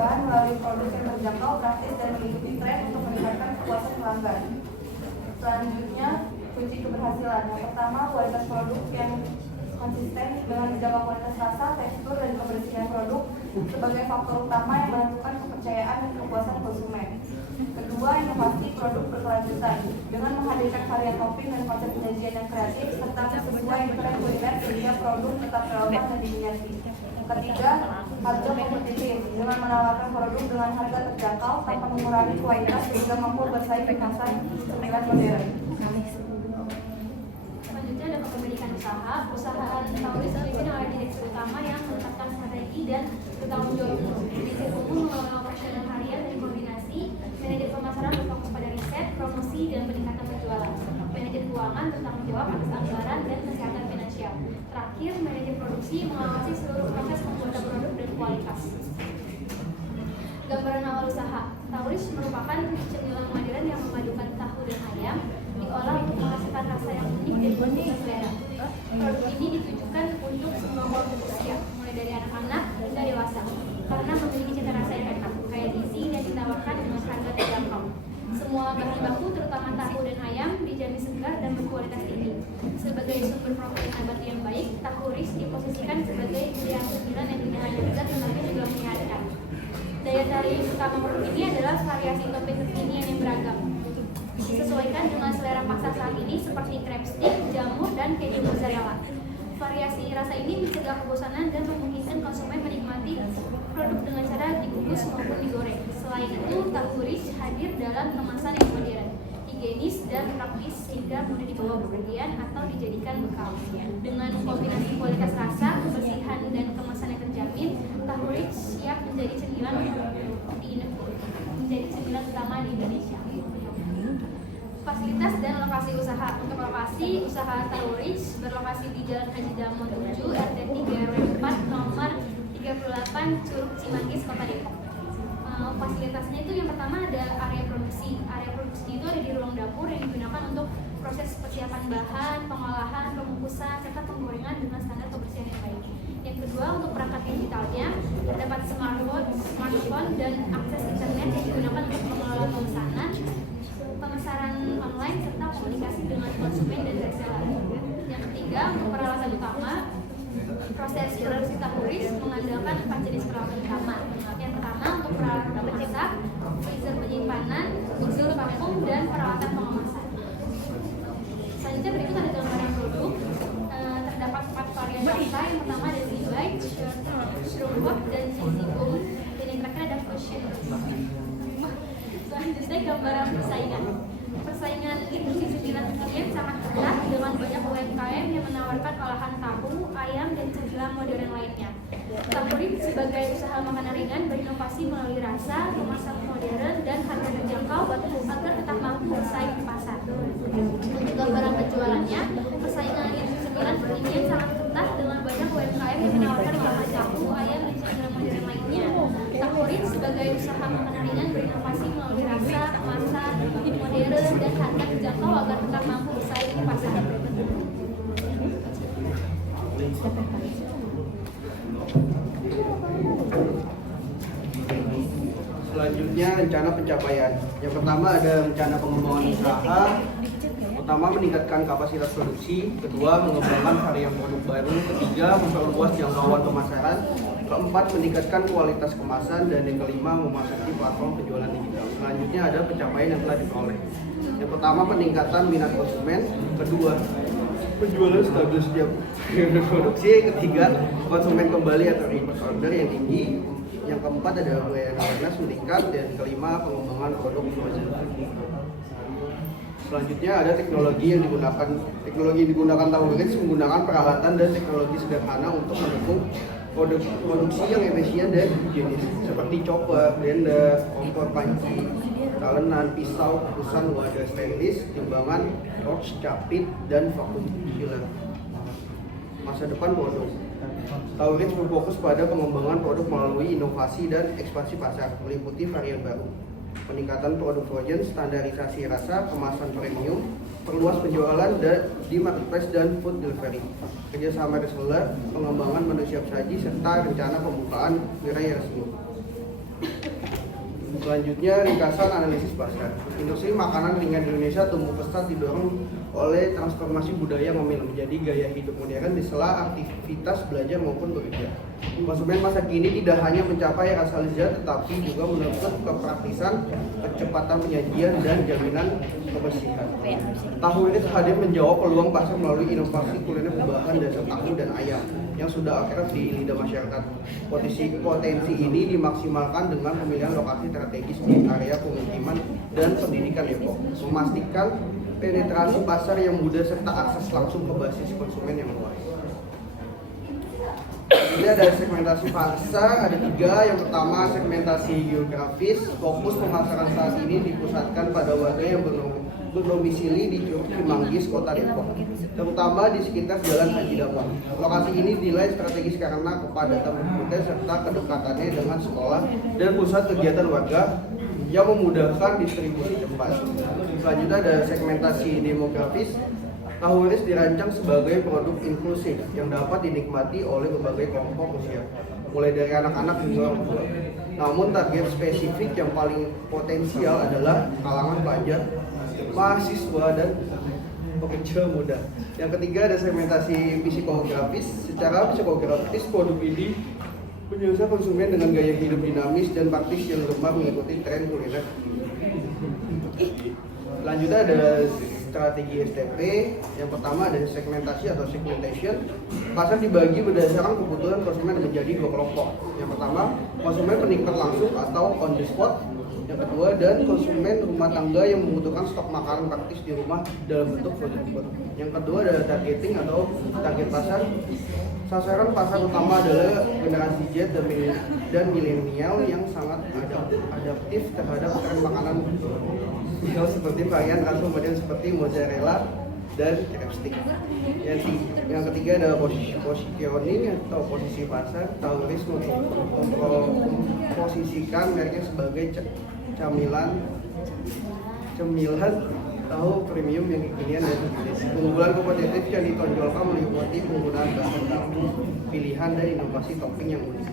perubahan melalui produk yang terjangkau, praktis, dan mengikuti tren untuk meningkatkan kepuasan pelanggan. Selanjutnya, kunci keberhasilan. Yang pertama, kualitas produk yang konsisten dengan menjaga kualitas rasa, tekstur, dan kebersihan produk sebagai faktor utama yang menentukan kepercayaan dan kepuasan konsumen. Kedua, inovasi produk berkelanjutan dengan menghadirkan varian topping dan konsep penyajian yang kreatif serta sesuai tren kuliner sehingga produk tetap relevan dan diminati. Ketiga, harga kompetitif dengan menawarkan produk dengan harga terjangkau tanpa mengurangi kualitas sehingga mampu bersaing di pasar cemilan modern. Selanjutnya ada kepemilikan usaha. Perusahaan Tauris dipimpin oleh direktur utama yang menetapkan strategi dan bertanggung jawab umum. Manajer umum mengelola operasional harian dan koordinasi. Manajer pemasaran berfokus pada riset, promosi, dan peningkatan penjualan. Manajer keuangan bertanggung jawab atas anggaran dan kesehatan finansial. Terakhir, manajer produksi mengawasi seluruh proses pembuatan produk dan kualitas. Gambaran awal usaha. Tauris merupakan cemilan modern yang memadukan tahu dan ayam diolah untuk menghasilkan rasa yang unik dan berbeda selera. Produk ini ditujukan untuk semua kelompok usia, mulai dari anak-anak hingga dewasa, karena memiliki cita rasa yang enak, kaya gizi, dan ditawarkan dengan harga terjangkau. Semua bahan baku, terutama tahu dan ayam, dijamin segar dan berkualitas tinggi. Sebagai sumber protein nabati yang baik, tahu ris diposisikan sebagai pilihan cemilan yang tidak hanya lezat tetapi juga menyehatkan. Daya tarik utama produk ini adalah variasi topping kekinian yang beragam, disesuaikan dengan selera pasar saat ini seperti crab stick, jamur, dan keju mozzarella. Variasi rasa ini mencegah kebosanan dan memungkinkan konsumen menikmati produk dengan cara dikukus maupun digoreng. Selain itu, tahu ris hadir dalam kemasan yang modern, higienis, dan praktis sehingga mudah dibawa bepergian atau dijadikan bekal. Dengan kombinasi kualitas rasa, kebersihan, dan kemasan yang terjamin, tahu ris siap menjadi cemilan utama di Indonesia. Fasilitas dan lokasi usaha. Untuk lokasi, usaha Tauris berlokasi di Jalan Haji Damon 7, RT 3 RW 4, nomor 38, Curug Cimanggis, Kota Depok. Fasilitasnya itu yang pertama ada area produksi. Area produksi itu ada di ruang dapur yang digunakan untuk proses persiapan bahan, pengolahan, pembungkusan, serta penggorengan dengan standar kebersihan yang baik. Yang kedua, untuk perangkat digitalnya terdapat smartphone dan akses internet yang digunakan untuk mengelola pemesanan, pemasaran online, serta komunikasi dengan konsumen dan reseller. Yang ketiga, untuk peralatan utama, proses produksi tahu ris mengandalkan 4 jenis peralatan utama. Yang pertama, untuk peralatan memasak, freezer penyimpanan, unsur vakum, dan peralatan pengemasan. Selanjutnya berikut ada gambaran produk. Terdapat 4 varian rasa. Yang pertama ada Z-Bite, Shroom, dan Cheesy Boom. Dan yang terakhir ada Fusion. Selanjutnya gambaran persaingan. Persaingan industri cemilan kekinian sangat ketat dengan banyak UMKM yang menawarkan olahan tahu, ayam, dan cemilan modern lainnya. Tauris sebagai usaha makanan ringan berinovasi melalui rasa, kemasan modern, dan harga terjangkau agar tetap mampu bersaing di pasar. Untuk gambaran penjualannya, persaingan industri cemilan kekinian sangat ketat dengan banyak UMKM yang menawarkan olahan tahu, ayam, dan cemilan modern lainnya. Tauris sebagai usaha makanan ringan berinovasi melalui rasa, kemasan modern, dan harga terjangkau agar tetap mampu bersaing di pasar. Selanjutnya, rencana pencapaian. Yang pertama ada rencana pengembangan usaha. Pertama, meningkatkan kapasitas produksi. Kedua, mengembangkan varian produk baru. Ketiga, memperluas jangkauan pemasaran. Keempat, meningkatkan kualitas kemasan. Dan yang kelima, memasuki platform penjualan digital. Selanjutnya ada pencapaian yang telah diperoleh. Yang pertama, peningkatan minat konsumen. Kedua, penjualan stabil setiap produksi. Ketiga, konsumen kembali atau repeat order yang tinggi. Yang keempat ada awareness meningkat. Dan kelima, pengembangan produk frozen. Selanjutnya ada teknologi yang digunakan. Teknologi yang digunakan Tauris menggunakan peralatan dan teknologi sederhana untuk mendukung produksi yang efisien dan higienis seperti chopper, blender, kompor panci, talenan, pisau, kukusan, wadah stainless, timbangan, torch, capit, dan vacuum sealer. Masa depan produk. Tauris berfokus pada pengembangan produk melalui inovasi dan ekspansi pasar, meliputi varian baru, peningkatan produk frozen, standarisasi rasa, kemasan premium, perluas penjualan di marketplace dan food delivery, kerjasama reseller, pengembangan menu siap saji, serta rencana pembukaan gerai resmi. Selanjutnya, ringkasan analisis pasar. Industri makanan ringan di Indonesia tumbuh pesat didorong oleh transformasi budaya memilih menjadi gaya hidup modern di sela aktivitas belajar maupun bekerja. Konsumen masa kini tidak hanya mencapai rasa lezat tetapi juga menuntut kepraktisan, kecepatan penyajian, dan jaminan kebersihan. Tahun ini hadir menjawab peluang pasar melalui inovasi kuliner berbahan dasar tahu dan ayam yang sudah akrab di lidah masyarakat. Potensi ini dimaksimalkan dengan pemilihan lokasi strategis di area pemukiman dan pendidikan Depok, memastikan penetrasi pasar yang mudah serta akses langsung ke basis konsumen yang luas. Ini ada segmentasi pasar, ada 3. Yang pertama, segmentasi geografis. Fokus pemasaran saat ini dipusatkan pada warga yang berdomisili di Curug Cimanggis, Kota Depok, terutama di sekitar Jalan Haji Dawang. Lokasi ini dinilai strategis karena kepadatan penduduk serta kedekatannya dengan sekolah dan pusat kegiatan warga yang memudahkan distribusi cepat. Selanjutnya ada segmentasi demografis. Tahuris dirancang sebagai produk inklusif yang dapat dinikmati oleh berbagai kelompok usia, mulai dari anak-anak hingga orang tua. Namun target spesifik yang paling potensial adalah kalangan pelajar, mahasiswa, dan pekerja muda. Yang ketiga ada segmentasi psikografis. Secara psikografis, produk ini menyasar konsumen dengan gaya hidup dinamis dan praktis yang gemar mengikuti tren kuliner. Selanjutnya ada strategi STP. Yang pertama ada segmentasi atau segmentation. Pasar dibagi berdasarkan kebutuhan konsumen menjadi 2 kelompok. Yang pertama, konsumen penikmat langsung atau on the spot. Yang kedua, dan konsumen rumah tangga yang membutuhkan stok makanan praktis di rumah dalam bentuk produk. Yang kedua ada targeting atau target pasar. Sasaran pasar utama adalah generasi Z dan milenial yang sangat adaptif terhadap tren makanan seperti varian rasa modern seperti mozzarella dan crab stick. Yang ketiga ada positioning atau posisi pasar. Tahuris memposisikan mereknya sebagai cemilan tahu premium yang kekinian dan keunggulan kompetitif yang ditonjolkan meliputi penggunaan bahan baku pilihan dan inovasi topping yang unik.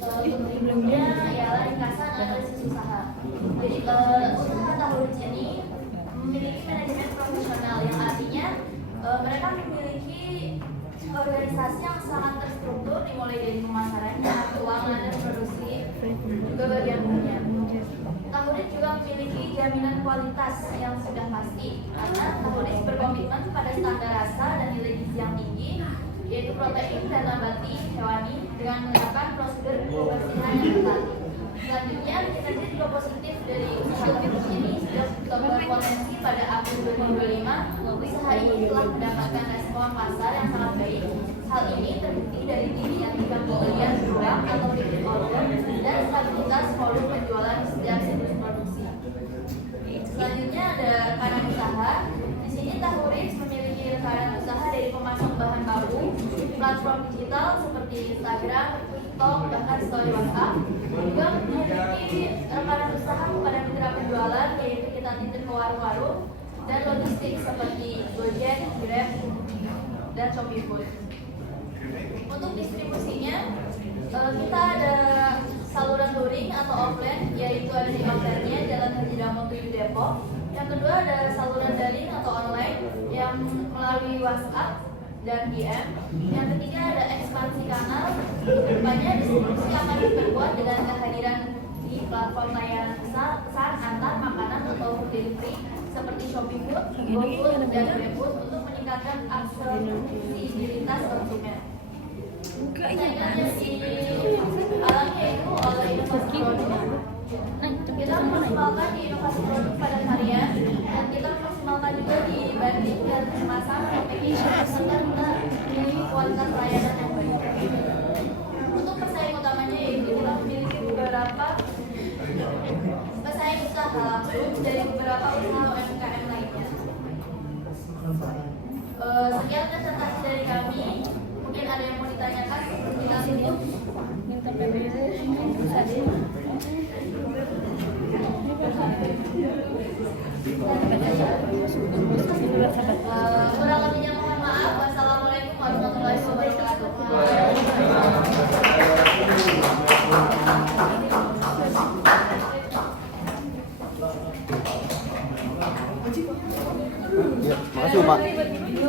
Sebelumnya ialah ringkasan analisis usaha. Jadi usaha Tahuris ini memiliki manajemen profesional yang artinya mereka memiliki organisasi yang sangat terstruktur dimulai dari pemasarannya, keuangan, dan produksi, juga bagian umumnya. Tahuris juga memiliki jaminan kualitas yang sudah pasti karena Tahuris berkomitmen pada standar rasa dan nilai gizi yang tinggi, yaitu protein dan nabati hewani dengan menerapkan prosedur kebersihan yang ketat. Selanjutnya, kinerja juga positif dari usaha Tahuris ini sudah berpotensi pada April 2025. Usaha ini telah mendapatkan respon pasar yang sangat baik. Hal ini terbukti dari tingginya tingkat pembelian produk atau repeat order dan stabilitas volume penjualan setiap siklus produksi. Selanjutnya ada rekanan usaha. Di sini Tahuris memiliki rekanan usaha dari pemasok bahan baku, platform digital seperti Instagram, TikTok, bahkan story WhatsApp. Juga memiliki rekanan usaha kepada mitra penjualan, yaitu kita titip ke warung-warung, dan logistik seperti Gojek, Grab, dan Shopee Food. Untuk distribusinya, kita ada saluran luring atau offline, yaitu ada di outletnya Jalan Haji Dawang 7 Depok. Yang kedua ada saluran daring atau online yang melalui WhatsApp dan DM. Yang ketiga ada ekspansi kanal. Kedepannya distribusi akan diperkuat dengan kehadiran di platform layanan pesan antar makanan atau food delivery seperti Shopee Food, GoFood, dan GrabFood untuk meningkatkan aksesibilitas konsumen. Saingannya di alamnya itu oleh inovasi produk. Kita memaksimalkan di inovasi produk pada varian dan kita memaksimalkan juga di banding dan kemasan packaging serta kita memiliki kualitas layanan yang baik. Untuk pesaing utamanya yaitu kita memiliki beberapa pesaing usaha langsung dari beberapa usaha UMKM lainnya. Sekian presentasi dari kami. Mungkin ada yang mau ditanyakan, kita tutup. Minta PBB kurang lebihnya mohon maaf. Wassalamualaikum warahmatullahi wabarakatuh. Ya, makasih Pak.